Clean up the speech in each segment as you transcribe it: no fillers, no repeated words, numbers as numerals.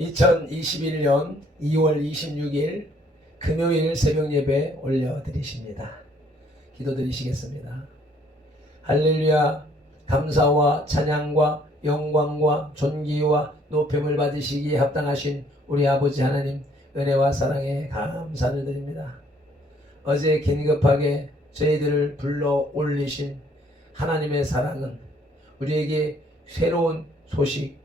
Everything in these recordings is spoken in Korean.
2021년 2월 26일 금요일 새벽 예배 올려드리십니다. 기도드리시겠습니다. 할렐루야. 감사와 찬양과 영광과 존귀와 높임을 받으시기에 합당하신 우리 아버지 하나님, 은혜와 사랑에 감사를 드립니다. 어제 긴급하게 저희들을 불러 올리신 하나님의 사랑은 우리에게 새로운 소식,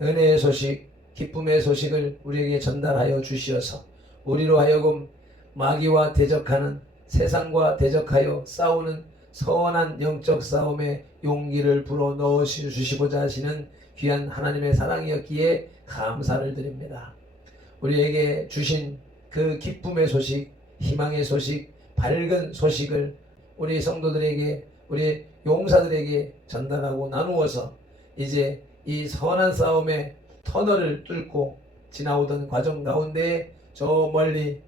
은혜의 소식, 기쁨의 소식을 우리에게 전달하여 주시어서 우리로 하여금 마귀와 대적하는, 세상과 대적하여 싸우는 선한 영적 싸움에 용기를 불어 넣어 주시고자 하시는 귀한 하나님의 사랑이었기에 감사를 드립니다. 우리에게 주신 그 기쁨의 소식, 희망의 소식, 밝은 소식을 우리 성도들에게, 우리 용사들에게 전달하고 나누어서 이제 이 선한 싸움의 터널을 뚫고 지나오던 과정 가운데 저 멀리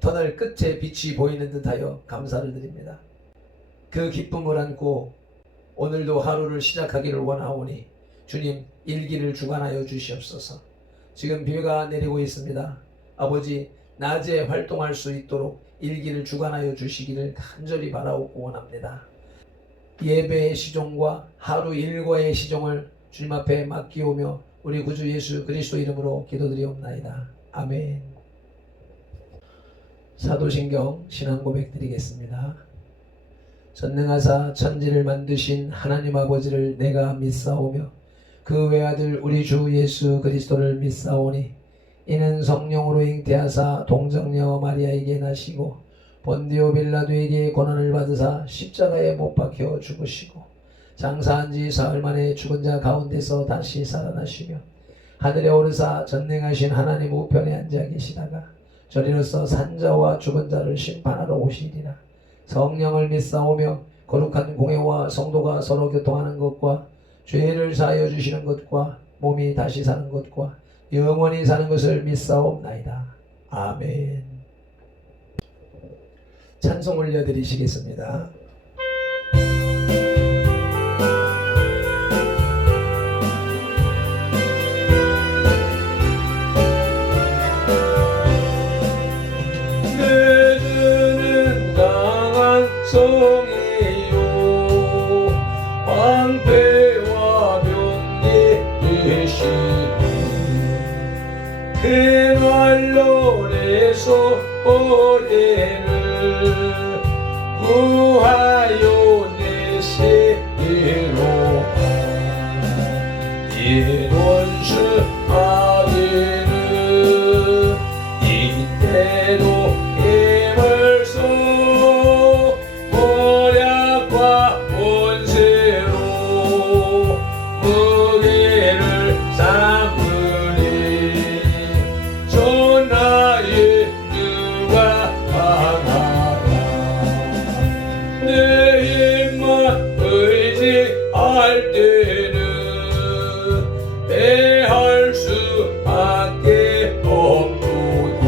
터널 끝에 빛이 보이는 듯하여 감사를 드립니다. 그 기쁨을 안고 오늘도 하루를 시작하기를 원하오니 주님 일기를 주관하여 주시옵소서. 지금 비가 내리고 있습니다. 아버지, 낮에 활동할 수 있도록 일기를 주관하여 주시기를 간절히 바라옵고 원합니다. 예배의 시종과 하루 일과의 시종을 주님 앞에 맡기오며 우리 구주 예수 그리스도 이름으로 기도드리옵나이다. 아멘. 사도신경 신앙 고백 드리겠습니다. 전능하사 천지를 만드신 하나님 아버지를 내가 믿사오며 그 외아들 우리 주 예수 그리스도를 믿사오니 이는 성령으로 잉태하사 동정녀 마리아에게 나시고 본디오 빌라도에게 고난을 받으사 십자가에 못 박혀 죽으시고 장사한 지 사흘 만에 죽은 자 가운데서 다시 살아나시며 하늘에 오르사 전능하신 하나님 우편에 앉아 계시다가 저리로서 산자와 죽은 자를 심판하러 오시리라. 성령을 믿사오며 거룩한 공회와 성도가 서로 교통하는 것과 죄를 사하여 주시는 것과 몸이 다시 사는 것과 영원히 사는 것을 믿사옵나이다. 아멘. 찬송 올려드리시겠습니다. 성이요 황폐와 병내시니 그날로 내서 오래를 구하여 내시리로다. 이론수 아비는 이때도 힘을 써 원세로 무게를 삼으니 전하에 누가 강하다. 내 힘만 의지할 때는 대할 수밖에 없도다.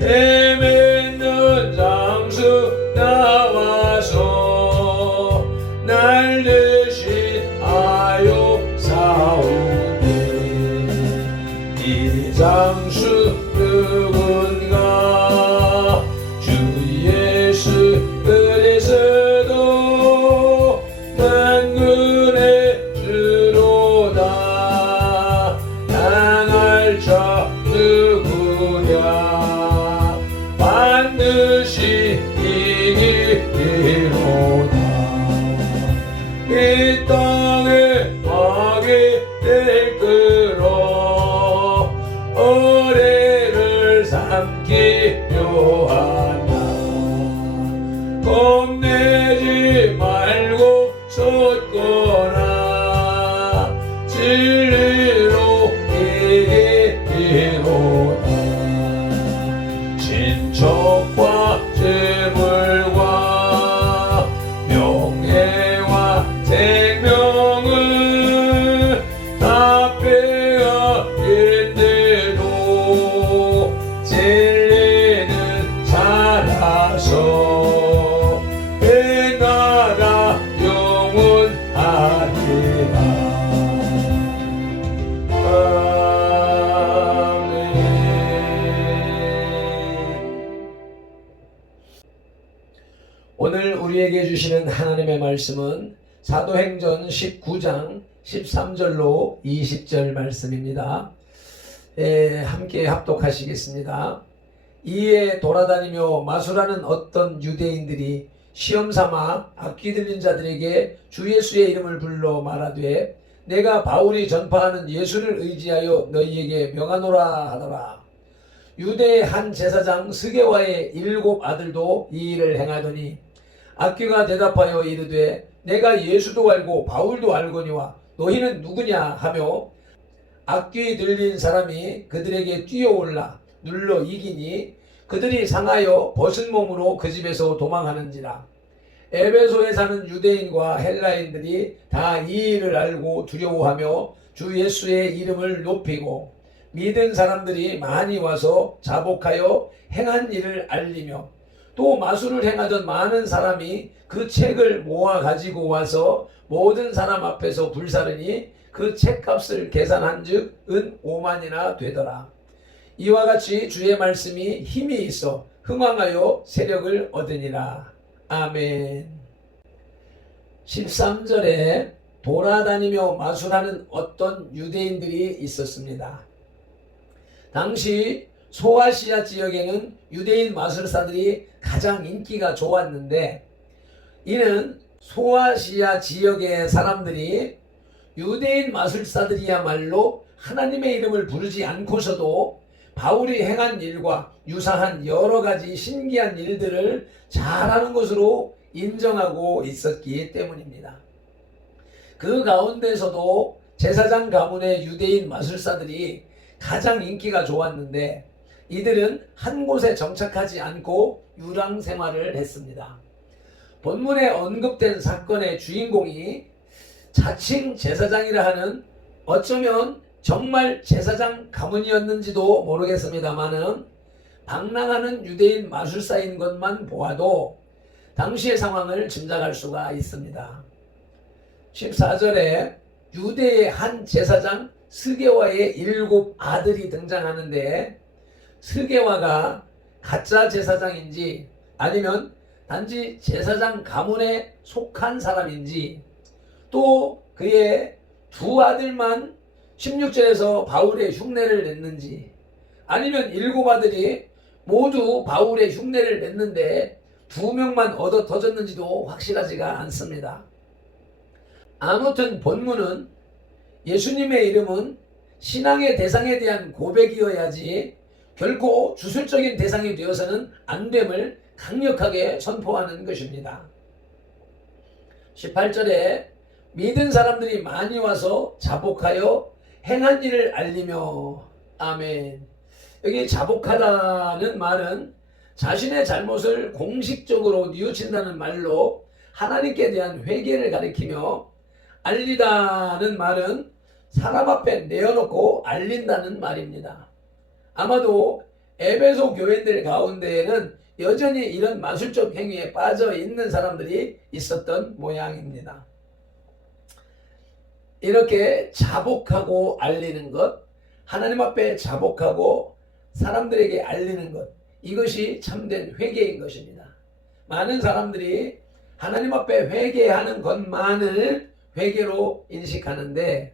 헤매는 장수 나와서 날 대신하여 싸우네. 이 장수 누군가 주 예수 그리스도 만군의 주로다. 당할 자 누구냐 반드시 이기리로다. 이 땅에 하게 될 거로 어뢰를 삼기려 하나. 겁내지 말고 섰거나 진리로 이기리로다. 친척과 재물과 명예와 생명을 다 빼 우리에게 주시는 하나님의 말씀은 사도행전 19장 13절로 20절 말씀입니다. 함께 합독하시겠습니다. 이에 돌아다니며 마술하는 어떤 유대인들이 시험삼아 악귀 들린 자들에게 주 예수의 이름을 불러 말하되 내가 바울이 전파하는 예수를 의지하여 너희에게 명하노라 하더라. 유대의 한 제사장 스게와의 7 아들도 이 일을 행하더니 악귀가 대답하여 이르되 내가 예수도 알고 바울도 알거니와 너희는 누구냐 하며 악귀 들린 사람이 그들에게 뛰어올라 눌러 이기니 그들이 상하여 벗은 몸으로 그 집에서 도망하는지라. 에베소에 사는 유대인과 헬라인들이 다 이 일을 알고 두려워하며 주 예수의 이름을 높이고 믿은 사람들이 많이 와서 자복하여 행한 일을 알리며 또 마술을 행하던 많은 사람이 그 책을 모아 가지고 와서 모든 사람 앞에서 불사르니 그 책값을 계산한 즉 은 5만이나 되더라. 이와 같이 주의 말씀이 힘이 있어 흥왕하여 세력을 얻으니라. 아멘. 13절에 돌아다니며 마술하는 어떤 유대인들이 있었습니다. 당시 소아시아 지역에는 유대인 마술사들이 가장 인기가 좋았는데 이는 소아시아 지역의 사람들이 유대인 마술사들이야말로 하나님의 이름을 부르지 않고서도 바울이 행한 일과 유사한 여러 가지 신기한 일들을 잘하는 것으로 인정하고 있었기 때문입니다. 그 가운데서도 제사장 가문의 유대인 마술사들이 가장 인기가 좋았는데 이들은 한 곳에 정착하지 않고 유랑 생활을 했습니다. 본문에 언급된 사건의 주인공이 자칭 제사장이라 하는 어쩌면 정말 제사장 가문이었는지도 모르겠습니다만은 방랑하는 유대인 마술사인 것만 보아도 당시의 상황을 짐작할 수가 있습니다. 14절에 유대의 한 제사장 스게와의 7 아들이 등장하는데 스게와가 가짜 제사장인지 아니면 단지 제사장 가문에 속한 사람인지 또 그의 2 아들만 16절에서 바울의 흉내를 냈는지 아니면 7 아들이 모두 바울의 흉내를 냈는데 2명만 얻어 터졌는지도 확실하지가 않습니다. 아무튼 본문은 예수님의 이름은 신앙의 대상에 대한 고백이어야지 결코 주술적인 대상이 되어서는 안 됨을 강력하게 선포하는 것입니다. 18절에 믿은 사람들이 많이 와서 자복하여 행한 일을 알리며 아멘. 여기 자복하다는 말은 자신의 잘못을 공식적으로 뉘우친다는 말로 하나님께 대한 회개를 가리키며 알리다는 말은 사람 앞에 내어놓고 알린다는 말입니다. 아마도 에베소 교회들 가운데에는 여전히 이런 마술적 행위에 빠져 있는 사람들이 있었던 모양입니다. 이렇게 자복하고 알리는 것, 하나님 앞에 자복하고 사람들에게 알리는 것, 이것이 참된 회개인 것입니다. 많은 사람들이 하나님 앞에 회개하는 것만을 회개로 인식하는데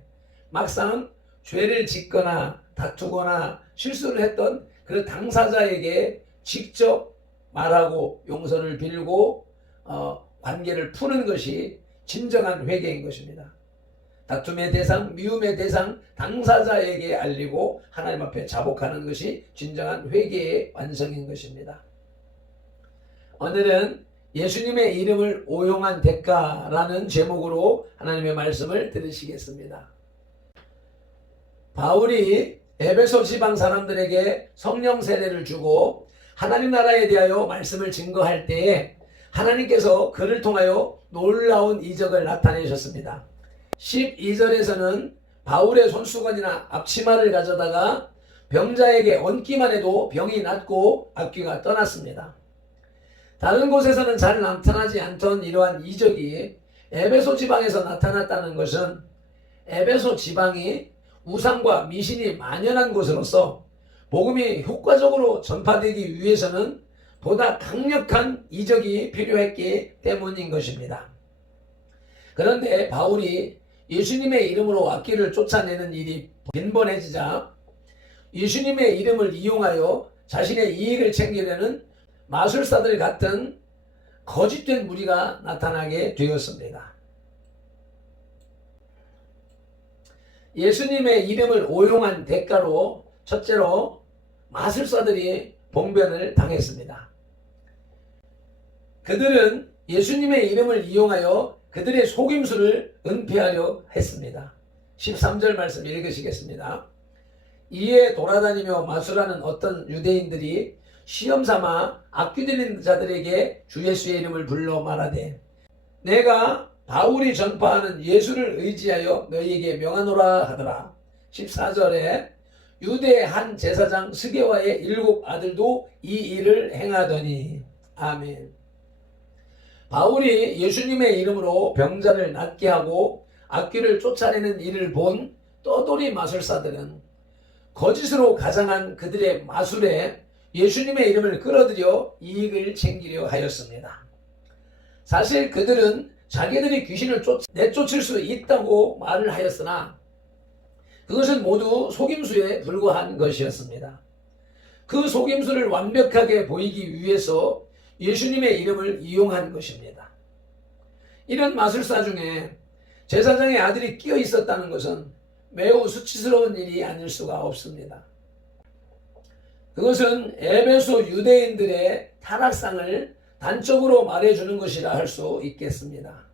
막상 죄를 짓거나 다투거나 실수를 했던 그 당사자에게 직접 말하고 용서를 빌고 관계를 푸는 것이 진정한 회개인 것입니다. 다툼의 대상, 미움의 대상 당사자에게 알리고 하나님 앞에 자복하는 것이 진정한 회개의 완성인 것입니다. 오늘은 예수님의 이름을 오용한 대가라는 제목으로 하나님의 말씀을 들으시겠습니다. 바울이 에베소 지방 사람들에게 성령 세례를 주고 하나님 나라에 대하여 말씀을 증거할 때에 하나님께서 그를 통하여 놀라운 이적을 나타내셨습니다. 12절에서는 바울의 손수건이나 앞치마를 가져다가 병자에게 얹기만 해도 병이 낫고 악귀가 떠났습니다. 다른 곳에서는 잘 나타나지 않던 이러한 이적이 에베소 지방에서 나타났다는 것은 에베소 지방이 우상과 미신이 만연한 곳으로서 복음이 효과적으로 전파되기 위해서는 보다 강력한 이적이 필요했기 때문인 것입니다. 그런데 바울이 예수님의 이름으로 악귀를 쫓아내는 일이 빈번해지자 예수님의 이름을 이용하여 자신의 이익을 챙기려는 마술사들 같은 거짓된 무리가 나타나게 되었습니다. 예수님의 이름을 오용한 대가로 첫째로 마술사들이 봉변을 당했습니다. 그들은 예수님의 이름을 이용하여 그들의 속임수를 은폐하려 했습니다. 13절 말씀 읽으시겠습니다. 이에 돌아다니며 마술하는 어떤 유대인들이 시험삼아 악귀 들린 자들에게 주 예수의 이름을 불러 말하되 내가 바울이 전파하는 예수를 의지하여 너희에게 명하노라 하더라. 14절에 유대 한 제사장 스게와의 7 아들도 이 일을 행하더니 아멘. 바울이 예수님의 이름으로 병자를 낫게 하고 악귀를 쫓아내는 일을 본 떠돌이 마술사들은 거짓으로 가장한 그들의 마술에 예수님의 이름을 끌어들여 이익을 챙기려 하였습니다. 사실 그들은 자기들이 귀신을 내쫓을 수 있다고 말을 하였으나 그것은 모두 속임수에 불과한 것이었습니다. 그 속임수를 완벽하게 보이기 위해서 예수님의 이름을 이용한 것입니다. 이런 마술사 중에 제사장의 아들이 끼어 있었다는 것은 매우 수치스러운 일이 아닐 수가 없습니다. 그것은 에베소 유대인들의 타락상을 단적으로 말해주는 것이라 할 수 있겠습니다.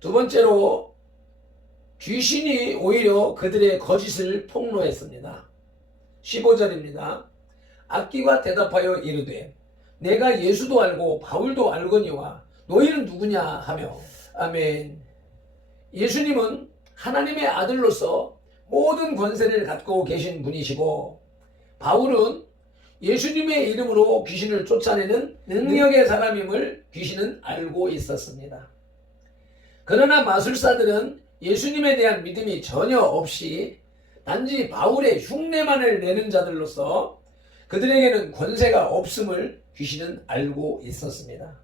두 번째로 귀신이 오히려 그들의 거짓을 폭로했습니다. 15절입니다. 악귀가 대답하여 이르되 내가 예수도 알고 바울도 알거니와 너희는 누구냐 하며 아멘. 예수님은 하나님의 아들로서 모든 권세를 갖고 계신 분이시고 바울은 예수님의 이름으로 귀신을 쫓아내는 능력의 사람임을 귀신은 알고 있었습니다. 그러나 마술사들은 예수님에 대한 믿음이 전혀 없이 단지 바울의 흉내만을 내는 자들로서 그들에게는 권세가 없음을 귀신은 알고 있었습니다.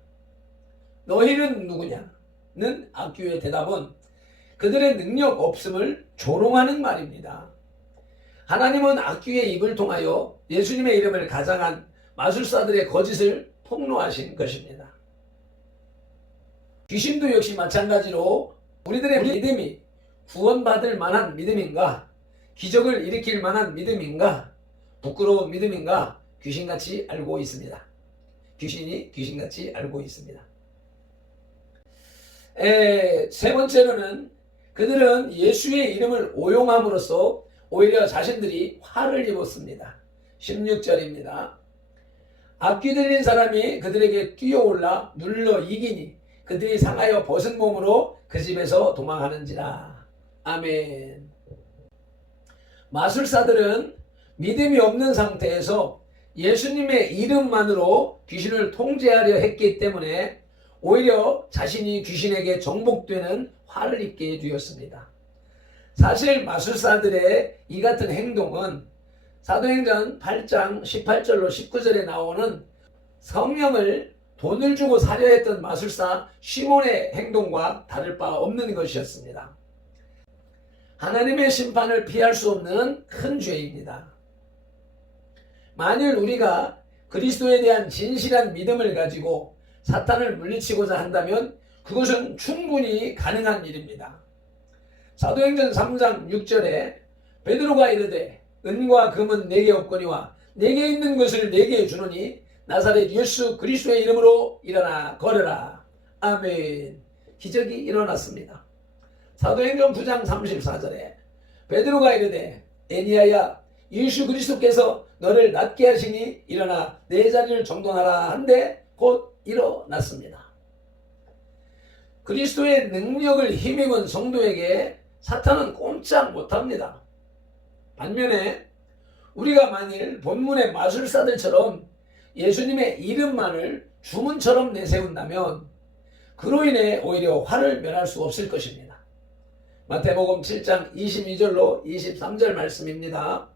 너희는 누구냐는 악귀의 대답은 그들의 능력 없음을 조롱하는 말입니다. 하나님은 악귀의 입을 통하여 예수님의 이름을 가장한 마술사들의 거짓을 폭로하신 것입니다. 귀신도 역시 마찬가지로 우리들의 믿음이 구원받을 만한 믿음인가, 기적을 일으킬 만한 믿음인가, 부끄러운 믿음인가 귀신같이 알고 있습니다. 귀신이 귀신같이 알고 있습니다. 세 번째로는 그들은 예수의 이름을 오용함으로써 오히려 자신들이 화를 입었습니다. 16절입니다. 악귀 들린 사람이 그들에게 뛰어올라 눌러 이기니 그들이 상하여 벗은 몸으로 그 집에서 도망하는지라. 아멘. 마술사들은 믿음이 없는 상태에서 예수님의 이름만으로 귀신을 통제하려 했기 때문에 오히려 자신이 귀신에게 정복되는 화를 입게 되었습니다. 사실 마술사들의 이 같은 행동은 사도행전 8장 18절로 19절에 나오는 성령을 돈을 주고 사려 했던 마술사 시몬의 행동과 다를 바 없는 것이었습니다. 하나님의 심판을 피할 수 없는 큰 죄입니다. 만일 우리가 그리스도에 대한 진실한 믿음을 가지고 사탄을 물리치고자 한다면 그것은 충분히 가능한 일입니다. 사도행전 3장 6절에 베드로가 이르되 은과 금은 내게 없거니와 내게 있는 것을 내게 주노니 나사렛 예수 그리스도의 이름으로 일어나 걸어라. 아멘. 기적이 일어났습니다. 사도행전 9장 34절에 베드로가 이르되 에니야야 예수 그리스도께서 너를 낫게 하시니 일어나 내 자리를 정돈하라 한데 곧 일어났습니다. 그리스도의 능력을 힘입은 성도에게 사탄은 꼼짝 못합니다. 반면에 우리가 만일 본문의 마술사들처럼 예수님의 이름만을 주문처럼 내세운다면 그로 인해 오히려 화를 면할 수 없을 것입니다. 마태복음 7장 22절로 23절 말씀입니다.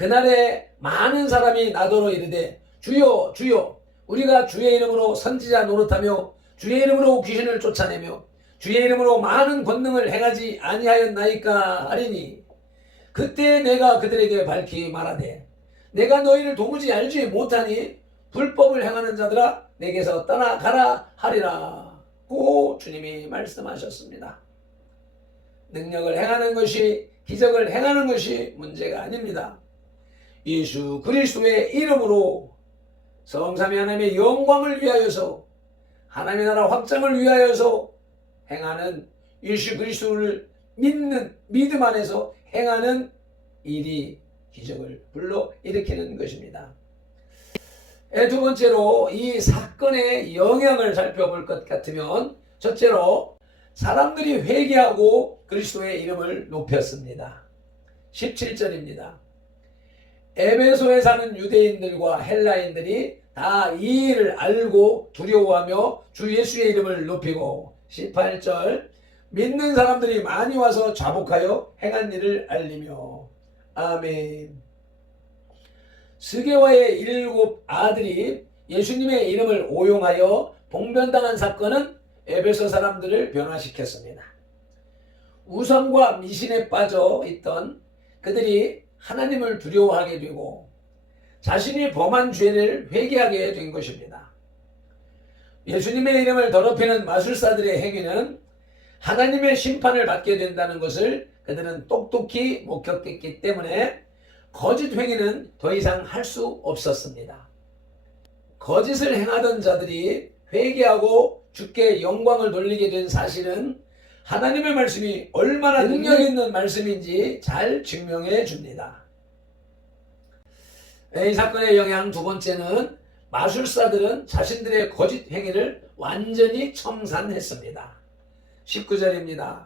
그날에 많은 사람이 나더러 이르되 주여 주여 우리가 주의 이름으로 선지자 노릇하며 주의 이름으로 귀신을 쫓아내며 주의 이름으로 많은 권능을 행하지 아니하였나이까 하리니 그때 내가 그들에게 밝히 말하되 내가 너희를 도무지 알지 못하니 불법을 행하는 자들아 내게서 떠나가라 하리라 고 주님이 말씀하셨습니다. 능력을 행하는 것이 기적을 행하는 것이 문제가 아닙니다. 예수 그리스도의 이름으로 성삼위 하나님의 영광을 위하여서 하나님의 나라 확장을 위하여서 행하는 예수 그리스도를 믿는 믿음 안에서 행하는 일이 기적을 불러 일으키는 것입니다. 두 번째로 이 사건의 영향을 살펴볼 것 같으면 첫째로 사람들이 회개하고 그리스도의 이름을 높였습니다. 17절입니다. 에베소에 사는 유대인들과 헬라인들이 다 이 일을 알고 두려워하며 주 예수의 이름을 높이고 18절 믿는 사람들이 많이 와서 자복하여 행한 일을 알리며 아멘. 스게와의 7 아들이 예수님의 이름을 오용하여 봉변당한 사건은 에베소 사람들을 변화시켰습니다. 우상과 미신에 빠져 있던 그들이 하나님을 두려워하게 되고 자신이 범한 죄를 회개하게 된 것입니다. 예수님의 이름을 더럽히는 마술사들의 행위는 하나님의 심판을 받게 된다는 것을 그들은 똑똑히 목격했기 때문에 거짓 행위는 더 이상 할 수 없었습니다. 거짓을 행하던 자들이 회개하고 주께 영광을 돌리게 된 사실은 하나님의 말씀이 얼마나 능력 있는 말씀인지 잘 증명해 줍니다. 이 사건의 영향 두 번째는 마술사들은 자신들의 거짓 행위를 완전히 청산했습니다. 19절입니다.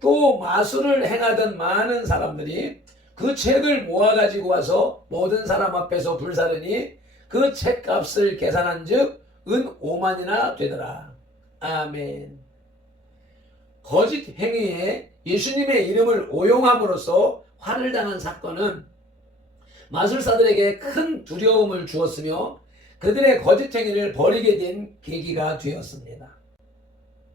또 마술을 행하던 많은 사람들이 그 책을 모아가지고 와서 모든 사람 앞에서 불사르니 그 책값을 계산한 즉 은 5만이나 되더라. 아멘. 거짓 행위에 예수님의 이름을 오용함으로써 화를 당한 사건은 마술사들에게 큰 두려움을 주었으며 그들의 거짓 행위를 버리게 된 계기가 되었습니다.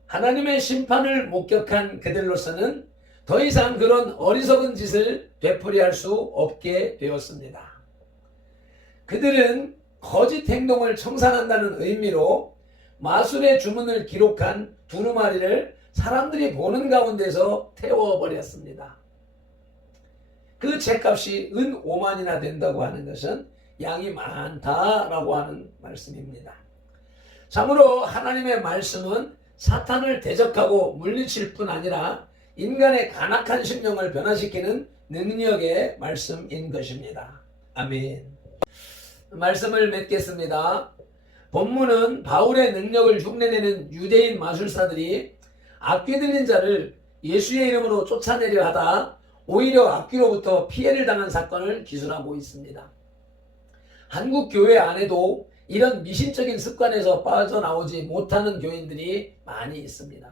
하나님의 심판을 목격한 그들로서는 더 이상 그런 어리석은 짓을 되풀이할 수 없게 되었습니다. 그들은 거짓 행동을 청산한다는 의미로 마술의 주문을 기록한 두루마리를 사람들이 보는 가운데서 태워버렸습니다. 그 책값이 은 5만이나 된다고 하는 것은 양이 많다라고 하는 말씀입니다. 참으로 하나님의 말씀은 사탄을 대적하고 물리칠 뿐 아니라 인간의 간악한 심령을 변화시키는 능력의 말씀인 것입니다. 아멘. 말씀을 맺겠습니다. 본문은 바울의 능력을 흉내내는 유대인 마술사들이 악귀 들린 자를 예수의 이름으로 쫓아내려 하다 오히려 악귀로부터 피해를 당한 사건을 기술하고 있습니다. 한국 교회 안에도 이런 미신적인 습관에서 빠져나오지 못하는 교인들이 많이 있습니다.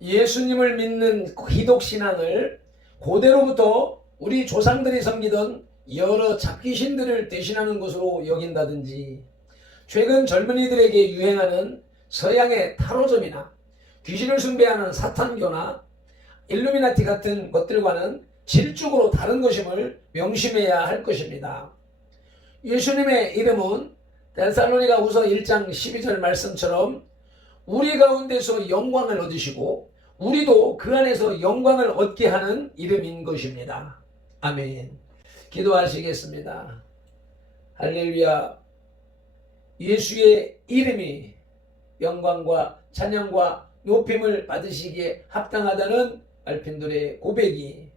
예수님을 믿는 기독신앙을 고대로부터 우리 조상들이 섬기던 여러 잡귀신들을 대신하는 것으로 여긴다든지 최근 젊은이들에게 유행하는 서양의 타로점이나 귀신을 숭배하는 사탄교나 일루미나티 같은 것들과는 질적으로 다른 것임을 명심해야 할 것입니다. 예수님의 이름은 데살로니가후서 1장 12절 말씀처럼 우리 가운데서 영광을 얻으시고 우리도 그 안에서 영광을 얻게 하는 이름인 것입니다. 아멘. 기도하시겠습니다. 할렐루야. 예수의 이름이 영광과 찬양과 높임을 받으시기에 합당하다는 알핀돌의 고백이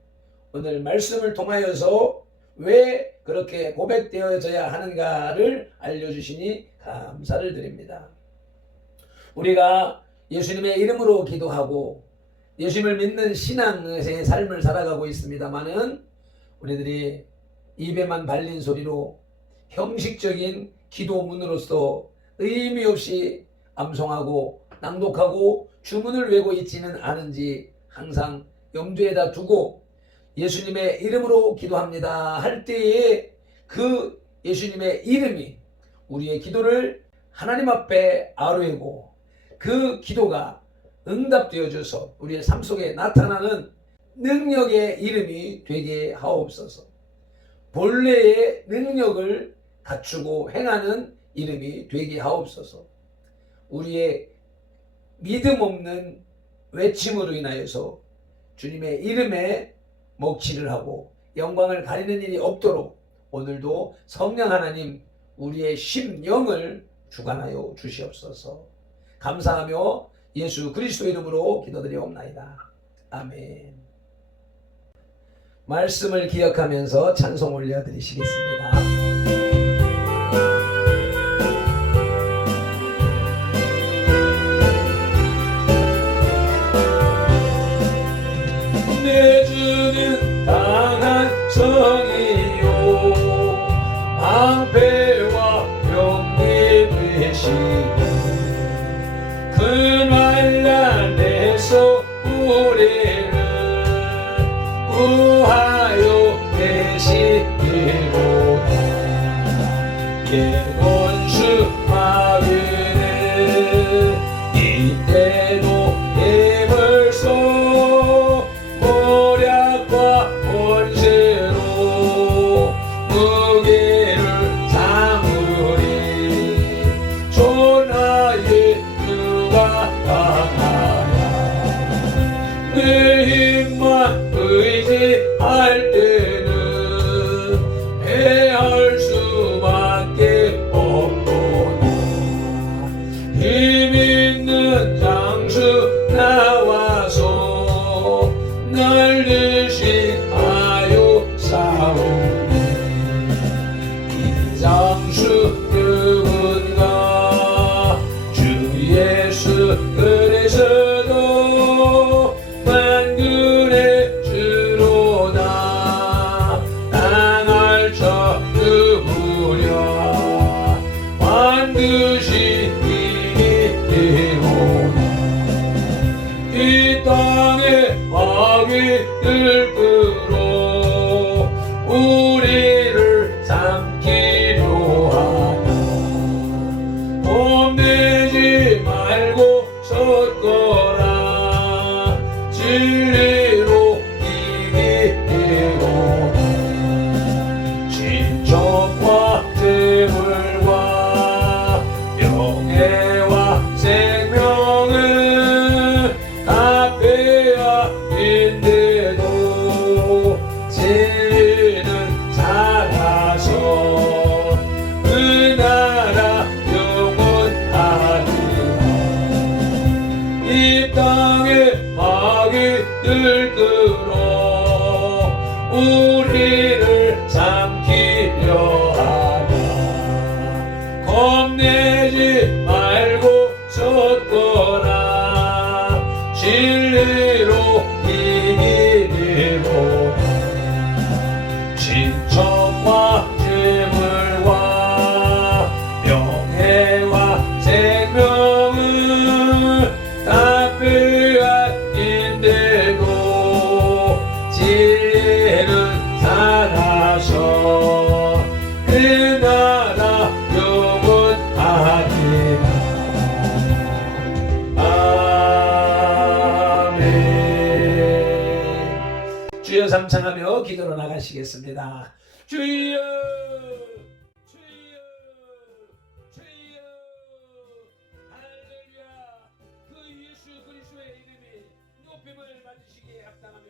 오늘 말씀을 통하여서 왜 그렇게 고백되어져야 하는가를 알려주시니 감사를 드립니다. 우리가 예수님의 이름으로 기도하고 예수님을 믿는 신앙의 삶을 살아가고 있습니다마는 우리들이 입에만 발린 소리로 형식적인 기도문으로서 의미 없이 암송하고 낭독하고 주문을 외고 있지는 않은지 항상 염두에다 두고 예수님의 이름으로 기도합니다 할 때에 그 예수님의 이름이 우리의 기도를 하나님 앞에 아뢰고 그 기도가 응답되어져서 우리의 삶 속에 나타나는 능력의 이름이 되게 하옵소서. 본래의 능력을 갖추고 행하는 이름이 되게 하옵소서. 우리의 믿음 없는 외침으로 인하여서 주님의 이름에 먹칠을 하고 영광을 가리는 일이 없도록 오늘도 성령 하나님 우리의 심령을 주관하여 주시옵소서. 감사하며 예수 그리스도 이름으로 기도드리옵나이다. 아멘. 말씀을 기억하면서 찬송 올려드리시겠습니다. 내 주는 강한 성이요 방패와 용기 되시고 그날 날에서 우리를 구하여 계시리로다. 예원수 마귀는 이때도 힘을 써 모략과 권세로 무게를 삼으리. 전하의 누가 강하야. 내 힘만 의지할 때는 패할 수밖에 없도다. 힘 있는 장수 나와서 날 대신하여 싸우네. 이 장수 누군가 주 예수 그리스도 만군의 주로다. 당할 자 누구랴 반드시 이기리로다. 이 땅에 마귀들 끌어 우리를 삼키려 하나. 뽐내지 말고 섰거라. 진리로 이기리로다. 진정과 재물과 명예와 생명은 다 빼앗긴데도 진리는 살아서 그 나라 영원하리라. 이 땅에 마귀들 끌어 우리를 삼키려 하나. 겁내지 말고 섰거라. 진리로 이기리로다. 진천과 재물과 명예와 생명은 다 빼앗긴데도 진리는 살아서 그 나라 영원하리라. 아멘. 주여 삼창하며 기도로 나가시겠습니다. 주여 주여 주여. 할렐루야. 그 예수 그리스도의 이름이 높임을 받으시기에 합당하며